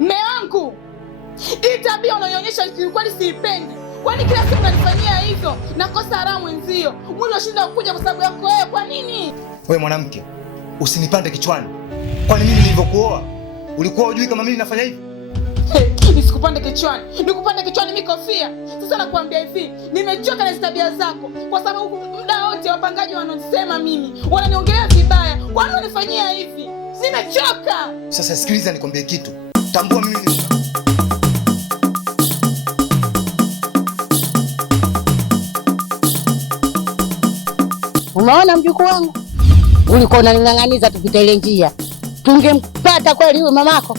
Mme wangu, hii tabia unaonyesha kweli siipendi. Kwani kila siku unanifanyia hivyo? Nakosa raha mwenzio. Mwili unashinda kuja kwa sababu yako wewe. Kwa nini? Wewe mwanamke, usinipande kichwani. Kwani mimi nilivyokuoa ulikuwa hujui kama mimi nafanya hivi? Nisikupande kichwani. Nikupande kichwani mimi kofia. Sasa nakwambia hivi, nimechoka na tabia zako kwa sababu muda wote wapangaji wananisema mimi, wananiongelea vibaya. Kwa nini unanifanyia hivi? Nimechoka. Sasa sikiliza nikwambie kitu. Tambua mimi ni Unaona mjukuu wangu? Ulikuwa unaning'ang'aniza tupite ile njia. Tungempata kweli huyu mamako.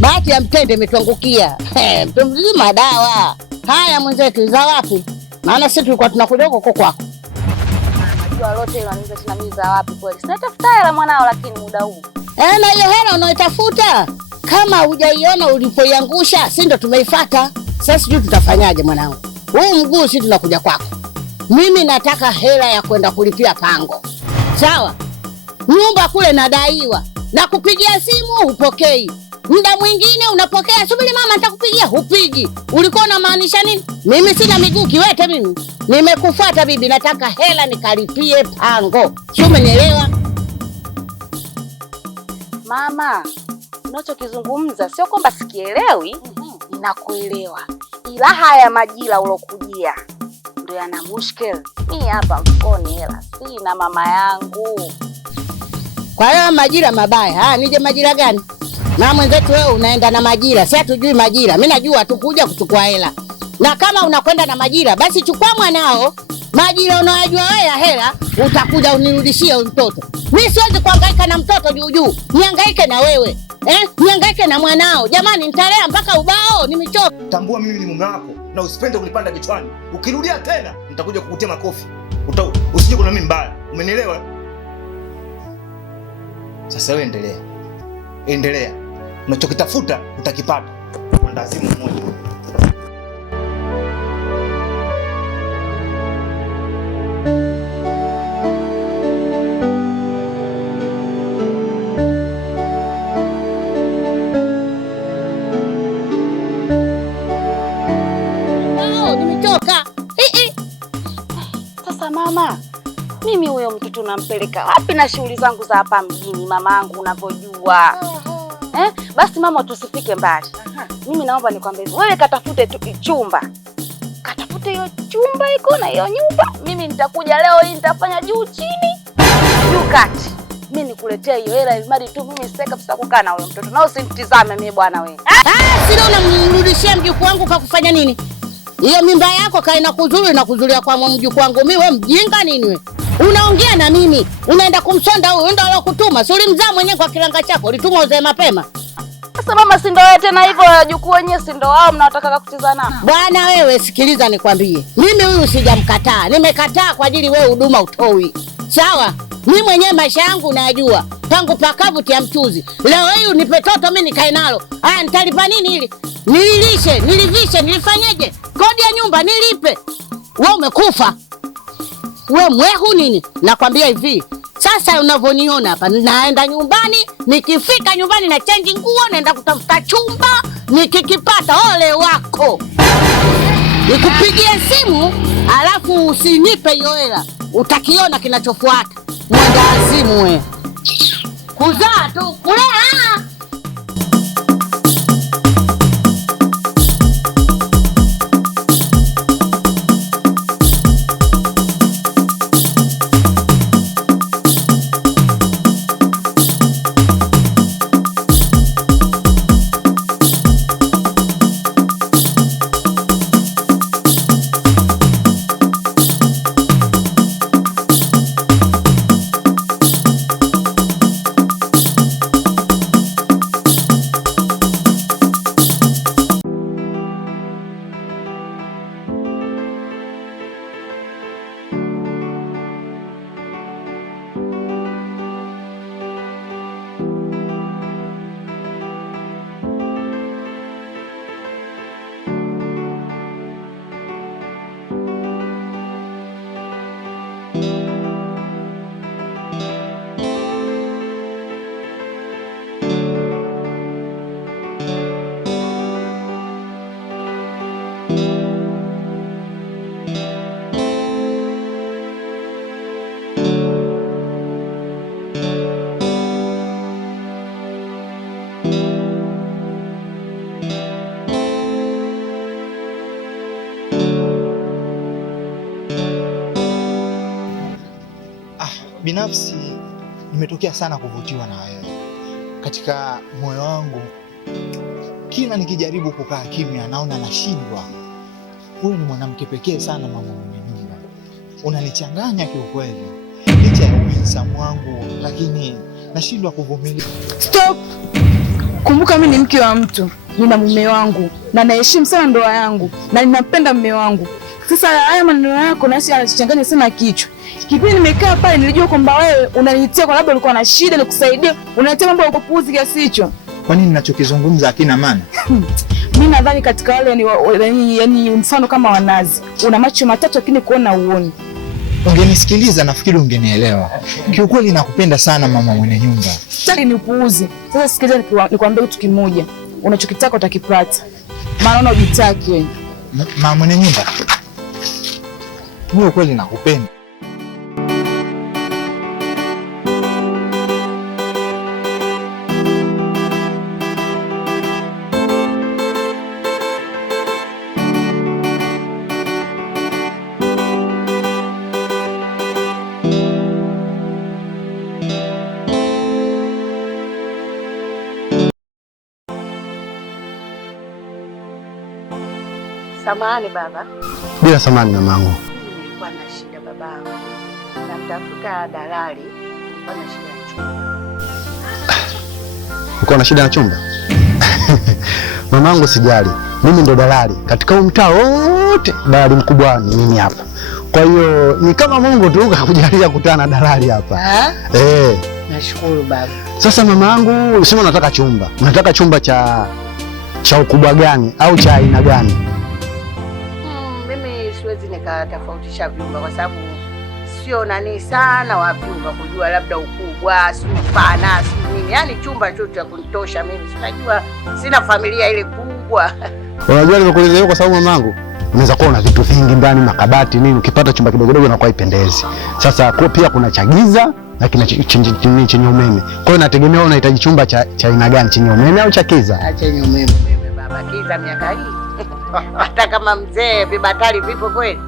Bahati ya mtende imetuangukia. Mtu mzima dawa. Haya mwenzetu za wapi? Maana sisi tulikuwa tunakuja huko kwako. Najua lote ile ananiza tena mimi za wapi kweli. Sinatafuta hela mwanao lakini muda huu. Na hiyo hela unaitafuta kama hujaiona ulipoiangusha, si ndo tumeifuata. Sasa sijui tutafanyaje mwanangu. Huu mguu sisi tunakuja kwako. Mimi nataka hela ya kwenda kulipia pango. Sawa? Nyumba kule nadaiwa. Na kupigia simu hupokei. Muda mwingine unapokea, subiri mama nitakupigia, hupigi. Ulikuwa unamaanisha nini? Mimi sina miguu kiwete mimi. Nimekufuata bibi, nataka hela nikalipie pango. Sio, umenielewa? Mama, unachokizungumza sio kwamba sikielewi, ninakuelewa. Ila haya majira ulokujia ndio yana mushkeli. Mimi hapa mfukoni hela sina mama yangu. Kwa hiyo majira mabaya. Nije majira gani? Na mwenzetu wewe unaenda na majira. Sasa tujui majira. Mimi najua tukuja kuchukua hela. Na kama unakwenda na majira, basi chukua mwanao. Majira unayojua wewe ya hela, utakuja unirudishie mtoto. Mimi siwezi kuhangaika na mtoto juu juu. Nihangaike na wewe. Nihangaike na mwanao. Jamani nitalea mpaka ubao, nimechoka. Tambua mimi ni mume wako na usipende kunipanda kichwani. Ukirudia tena nitakuja kukutia makofi. Usije kuna mimi mbaya. Umenielewa? Sasa wewe endelea. Endelea. Unachokitafuta utakipata. Mwandazimu mmoja. Nimechoka. Sasa mama, mimi huyo mtoto nampeleka wapi na shughuli zangu za hapa mjini mamangu unavyojua? Basi mama tusifike mbali. Mimi naomba nikwambie wewe katafute tu chumba. Katafute hiyo chumba iko na hiyo nyumba. Mimi nitakuja leo hii nitafanya juu chini. Juu kati. Mimi nikuletea hiyo hela ili tu mimi sitaki kabisa kukaa na huyo mtoto. Na usinitizame mimi bwana wewe. Sina unamrudishia mjukuu wangu kwa kufanya nini? Hiyo mimba yako kaina kuzuri na kuzulia kwa mjukuu wangu. Mimi wewe mjinga nini wewe? Unaongea na mimi, unaenda kumsonda huyo, ndio alokutuma. Si ulimzaa mwenyewe kwa kiranga chako, ulitumwa uzae mapema. Sasa mama si ndio tena hivyo wajukuu wenyewe si ndio wao mnataka kucheza nao? Bwana wewe sikiliza nikwambie. Mimi huyu sijamkataa. Nimekataa kwa ajili wewe huduma utoi. Sawa? Mimi mwenyewe maisha yangu unayajua. Tangu pakavu tia mchuzi. Leo hii unipe toto mimi nikae nalo. Nitalipa nini hili? Nililishe, nilivishe, nilifanyeje? Kodi ya nyumba nilipe. Wewe umekufa. Wewe mwehu nini? Nakwambia hivi. Sasa unavyoniona hapa naenda nyumbani, nikifika nyumbani na change nguo naenda kutafuta chumba, nikikipata ole wako. Nikupigie simu, alafu usinipe hiyo hela. Utakiona kinachofuata. Mwenda azimu wewe. Kuzaa tu, kulea. Binafsi nimetokea sana kuvutiwa na wewe. Katika moyo wangu kila nikijaribu kukaa kimya naona nashindwa. Wewe ni mwanamke pekee sana mama mwenye nyumba. Unanichanganya kiukweli. Licha ya uhinsamu wangu lakini nashindwa kuvumilia. Stop! Kumbuka mimi ni mke wa mtu, nina mume wangu na naheshimu sana ndoa yangu na ninampenda mume wangu. Sasa haya maneno yako nasi yanachanganya sana kichwa. Kipindi nimekaa pale nilijua kwamba wewe unanitia kwa labda ulikuwa na shida nikusaidia, unanitia mambo ya kupuuzi kiasi hicho. Kwa nini ninachokizungumza hakina maana? Mimi nadhani katika wale yani mfano kama wanazi. Una macho matatu lakini kuona uoni. Ungenisikiliza nafikiri ungenielewa. Kiukweli nakupenda sana mama mwenye nyumba. Sitaki nipuuze. Sasa sikiliza nikwambie kitu kimoja. Unachokitaka utakipata. Maana una ujitaki wewe. Mama mwenye nyumba. Mimi kweli nakupenda. Samahani baba. Bila samahani mamangu. Nilikuwa na shida babangu. Namtafuta dalali. Nilikuwa na shida ya chumba. Uko na shida na chumba? Mamangu sijali. Mimi ndo dalali. Katika huu mtaa wote dalali mkubwa ni mimi hapa. Kwa hiyo ni kama Mungu tu kakujalia kutana na dalali hapa. Nashukuru baba. Sasa mamangu, usema unataka chumba. Unataka chumba cha ukubwa gani au cha aina gani? Mimi siwezi nikatofautisha vyumba kwa sababu sio nani sana wa vyumba kujua labda ukubwa, si upana, si nini. Yaani chumba tu cha kunitosha mimi. Unajua sina familia ile kubwa. Unajua nimekueleza hiyo kwa sababu mamangu, unaweza kuwa una vitu vingi ndani, makabati nini, ukipata chumba kidogo kidogo inakuwa ipendezi. Sasa kwa pia kuna cha giza na kina chenye umeme. Kwa hiyo nategemea unahitaji chumba cha aina gani, chenye umeme au cha giza? Chenye umeme baba, giza miaka hii. Hata kama mzee vibatari vipo kweli.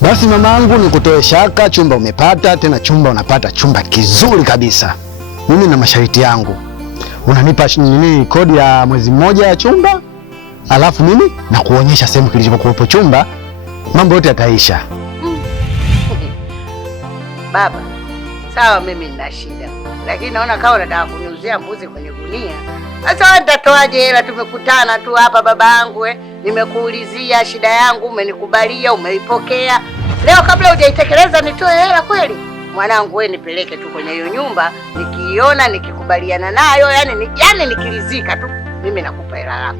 Basi mamangu nikutoe shaka, chumba umepata, tena chumba unapata chumba kizuri kabisa. Mimi na masharti yangu. Unanipa nini kodi ya mwezi mmoja ya chumba? Alafu mimi nakuonyesha sehemu kilichokuwepo chumba, mambo yote yataisha. Baba, sawa mimi nina shida. Lakini naona kama unataka kuniuzia mbuzi kwenye gunia. Sasa wewe utatoaje hela? Tumekutana tu hapa babangu nimekuulizia shida yangu, umenikubalia, umeipokea. Leo kabla hujaitekeleza nitoe hela kweli? Mwanangu wewe nipeleke tu kwenye hiyo nyumba, nikiiona nikikubaliana nayo, yani nikiridhika tu mimi nakupa hela yako.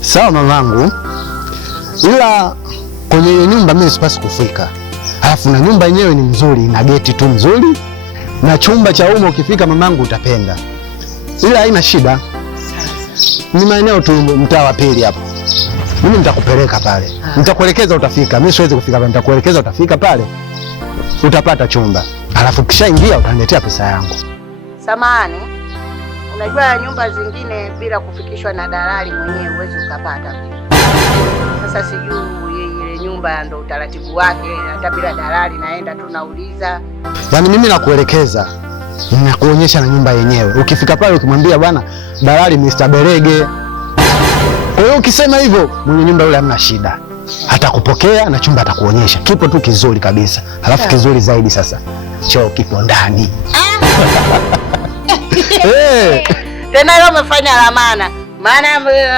Sawa mamangu. Ila kwenye hiyo nyumba mimi sipasi kufika. Alafu na nyumba yenyewe ni nzuri, ina geti tu nzuri. Na chumba cha umo ukifika mamangu utapenda. Ila haina shida. Ni maeneo tu mtaa wa pili hapo. Mimi nitakupeleka pale. Nitakuelekeza utafika. Mimi siwezi kufika pale, nitakuelekeza utafika pale. Utapata chumba. Alafu kishaingia utaniletea pesa yangu. Samahani. Unajua nyumba zingine bila kufikishwa na dalali mwenyewe huwezi ukapata. Sasa sijui ile nyumba ndo utaratibu wake, hata bila dalali naenda tu nauliza. Yaani mimi nakuelekeza, ninakuonyesha na nyumba yenyewe. Ukifika pale ukimwambia bwana dalali Mr. Berege. Kwa hiyo ukisema hivyo mwenye nyumba yule hamna shida. Atakupokea na chumba atakuonyesha. Kipo tu kizuri kabisa. Alafu kizuri zaidi sasa. Choo kipo ndani. Tena leo umefanya lamana. Maana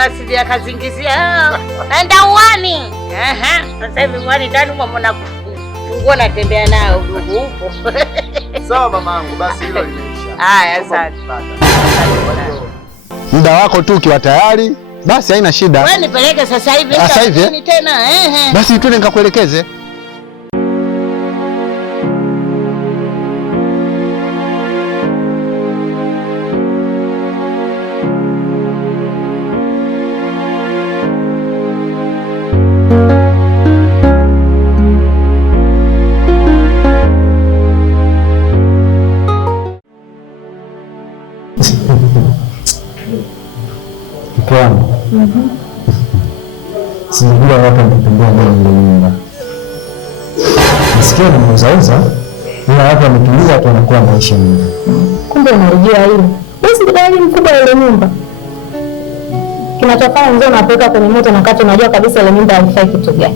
asili ya kazingizia. Naenda uani. Sasa hivi mwani ndani mbona funguo natembea nayo ndugu huko. Sawa mamangu, basi hilo limeisha. Haya, asante. Muda wako tu ukiwa tayari, basi haina shida. Wewe nipeleke sasa hivi. Sasa hivi tena. Basi twende nikakuelekeze. Sijajua wapi nitembea ndani ya nyumba. sio nimeuzauza, ila watu wametulia tu wanakuwa maisha mengi. Kumbe unalijua hili. Basi dalali mkubwa ile nyumba. Kinachofanya mzee unapeleka kwenye moto na kati unajua kabisa ile nyumba haifai kitu gani.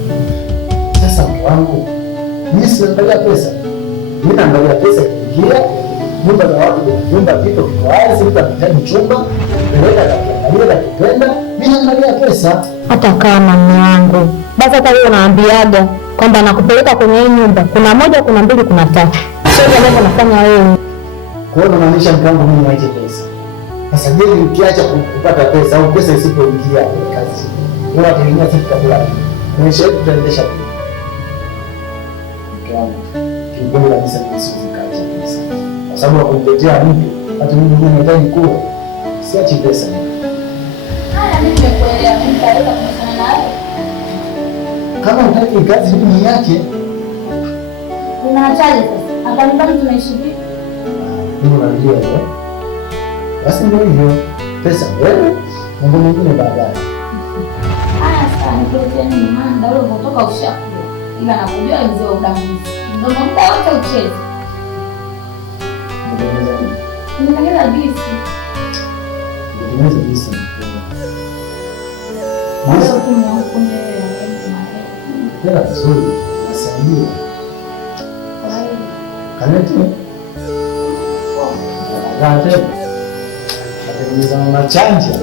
Sasa mke wangu, mimi siangalia pesa. Mimi naangalia pesa ikiingia, nyumba za watu, nyumba vitu viko wazi, mtu anahitaji chumba, peleka kakiangalia kakipenda, mimi naangalia pesa. Hata kama mume wangu. Basi hata wewe unaambiaga kwamba nakupeleka kwenye hii nyumba. Kuna moja, kuna mbili, kuna tatu. Sio jambo unafanya wewe. Kwa hiyo unamaanisha mke wangu mimi niache pesa. Sasa je, ukiacha kupata pesa au pesa isipoingia kwenye kazi, wewe unategemea sisi tutakula? Maisha yetu tutaendesha vipi? Mke wangu, kiukweli kabisa mimi siwezi kaacha pesa. Kwa sababu ya kumtetea mtu, hata mimi mwenyewe nahitaji kula. Siachi pesa. Haya, mimi nimekuelewa. Mimi nitaweza kumsana na wewe. Kama unataka kazi mimi yake. Unaachaje sasa? Hapa nyumbani tunaishi vipi? Mimi najua hiyo. Basi ndio hivyo. Pesa wewe, mambo mengine baadaye. Haya sasa, nikuletee nini? Maana ndio unapotoka ushakula. Ila nakujua mzee wa udanguzi. Ndio muda wote ucheze. Nimetengeneza juisi. Nimetengeneza juisi. Sasa tunakunywa tena vizuri, nasaidia. Kanete. Kanete. Natengeneza machanja.